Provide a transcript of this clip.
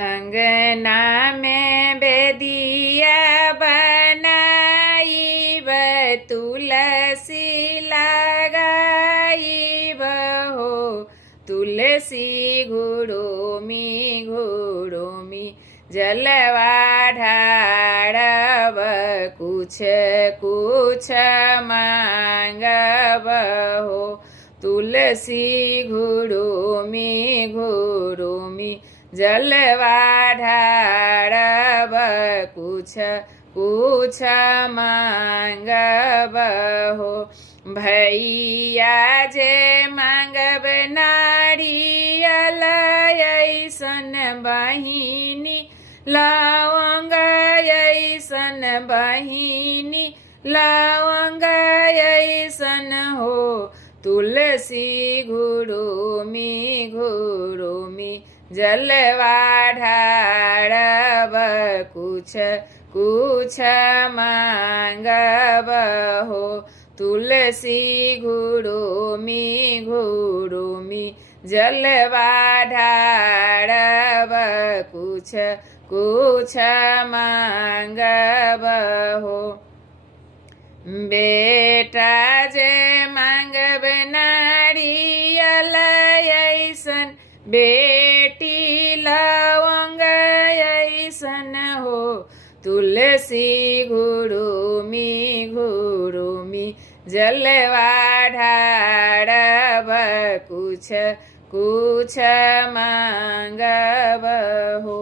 अंगना में बेदिया बनाई तुलसी लगाई हो तुलसी घुड़ोमी जलवा ढाड़ब कुछ कुछ मांगब हो तुलसी घुड़ोमी जलवा ढाड़ब कुछ कुछ मांगब हो भैया जे मांगब नारियल ऐसन बहिनी लवंग ऐसन बहिनी लवंग ऐसन हो तुलसी घुड़ोमी जलवा ढाड़ब कुछ कुछ मांगब हो तुलसी घुड़ोमी जलवा ढाड़ब कुछ कुछ मांगब हो बेटा जे मांगब नारियल ऐसन बेटी लवंग ऐसन हो तुलसी घुड़ोमी जलवा ढाड़ब कुछ कुछ मांगब हो।